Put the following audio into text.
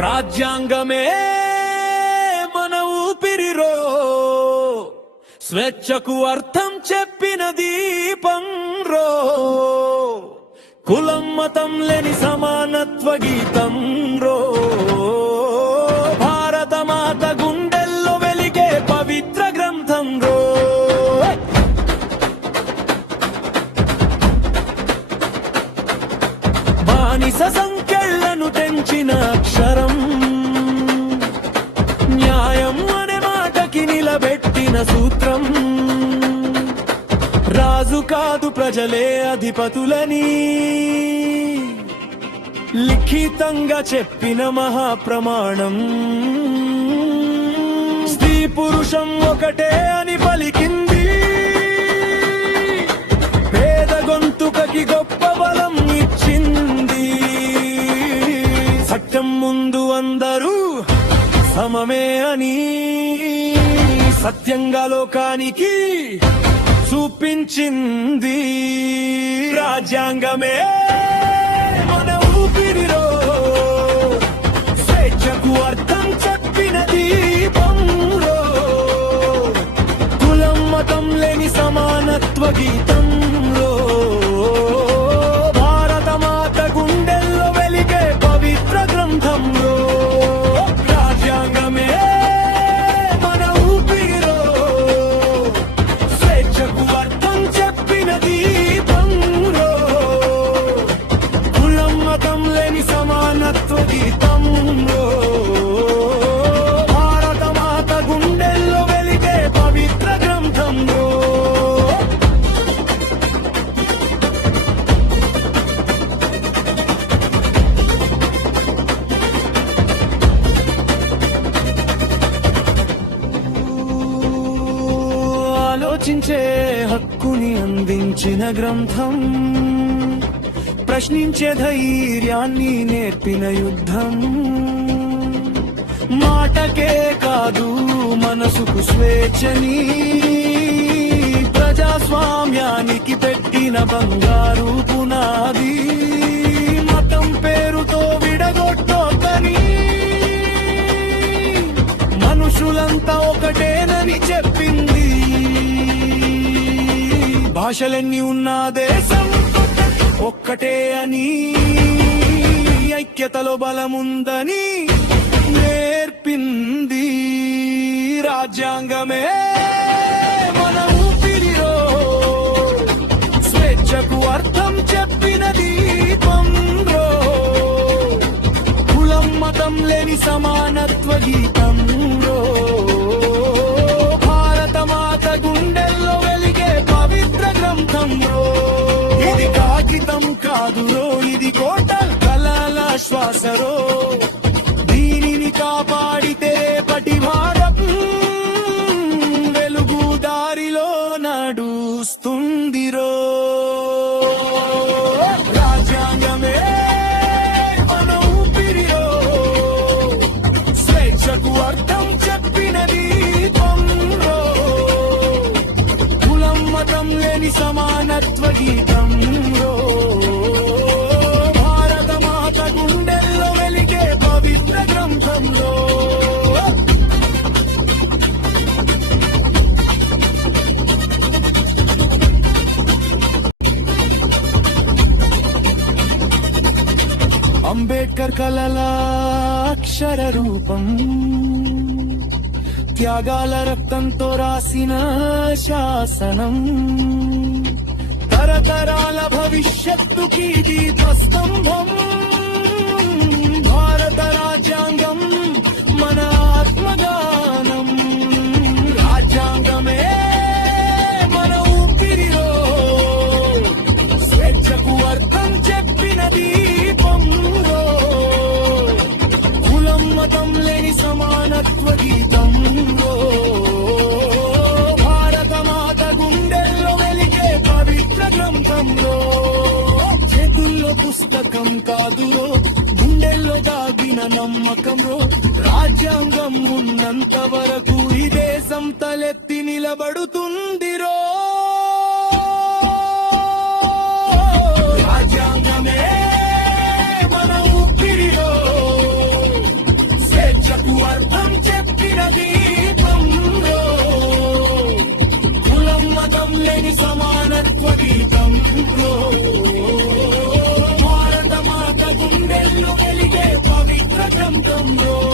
రాజ్యాంగమే మన ఊపిరిరో, స్వేచ్ఛకు అర్థం చెప్పిన దీపం రో, కులం మతం లేని సమానత్వ గీతం రో, భారత మాత గుండెల్లో వెలిగే పవిత్ర గ్రంథం రో. బానిస సంకెళ్లను తెంచిన అక్షరం, న్యాయం అనే మాటకి నిలబెట్టిన సూత్రం, రాజు కాదు ప్రజలే అధిపతులని లిఖితంగా చెప్పిన మహాప్రమాణం, స్త్రీ పురుషం ఒకటే అని పలికింది, పేద గొంతుకకి గొప్ప బలం ఇచ్చింది, సత్యం ముందు అందరూ సమమే అని సత్యంగా లోకానికి చూపించింది. రాజ్యాంగమే మన ఊపిరిలో, స్వేచ్ఛకు అర్థం చెప్పిన దీపంలో, కులం మతం లేని సమానత్వ గీతంలో, భారత మాత గుండెల్లో వెలిగే పవిత్ర గ్రంథంలో. రాజ్యాంగమే మన ఊపిరిలో, స్వేచ్ఛకు అర్థం చెప్పిన దీపంలో, కులం మతం లేని సమానత్వ గీతంలో, భారత మాత గుండెల్లో వెలిగే పవిత్ర గ్రంథంలో. ఆలోచించే హక్కుని అందించిన గ్రంథం, ప్రశ్నించే ధైర్యాన్ని నేర్పిన యుద్ధం, మాటకే కాదు మనసుకు స్వేచ్ఛని ప్రజాస్వామ్యానికి పెట్టిన బంగారు పునాది, మతం పేరుతో విడగొట్టొద్దని మనుషులంతా ఒకటేనని చెప్పింది, భాషలెన్ని ఉన్నా దేశం ఒక్కటే అని, ఐక్యతలో బలముందని నేర్పింది. రాజ్యాంగమే మన ఊపిరిలో, స్వేచ్ఛకు అర్థం చెప్పిన దీపంలో, కులం మతం లేని సమానత్వ గీతంలో, భారత మాత గుండెల్లో వెలిగే పవిత్ర గ్రంథంలో. ఇది కాగితం కాదురో, ఇది కోట కలల శ్వాసరో, దీనిని కాపాడితే పటి భారత్ వెలుగు దారిలో నడుస్తుందిరో. రాజ్యాంగమే మన ఊపిరిలో, స్వేచ్ఛకు అర్థం చెప్పిన దీపంలో, కులం మతం లేని సమానత్వ గీతంలో, భారత మాత గుండెల్లో వెలిగే పవిత్ర గ్రంథంలో. అంబేద్కర్ కలల అక్షర రూపం, త్యాగాల రక్తంతో రాసిన శాసనం, తరతరాల భవిష్యత్తుకి దీపస్తంభం, భారత రాజ్యాంగం మన ఆత్మగానం. రాజ్యాంగమే మన ఊపిరిలో, స్వేచ్ఛకు అర్థం చెప్పిన దీపంలో, కులం మతం లేని సమానత్వ గీతంలో, భారత మాత గుండెల్లో వెలిగే పవిత్ర గ్రంథంలో. చేతుల్లో పుస్తకం కాదురో, గుండెల్లో దాగిన నమ్మకంలో, రాజ్యాంగం ఉన్నంత వరకు ఈ దేశం తలెత్తి నిలబడుతుందిరో. రాజ్యాంగమే మన ఊపిరిలో, అర్థం చెప్పిన దీపం రో. కులం మతం లేని సమానత్వ గీతం రో. భారత మాత గుండెల్లో వెలిగే పవిత్ర గ్రంథం రో.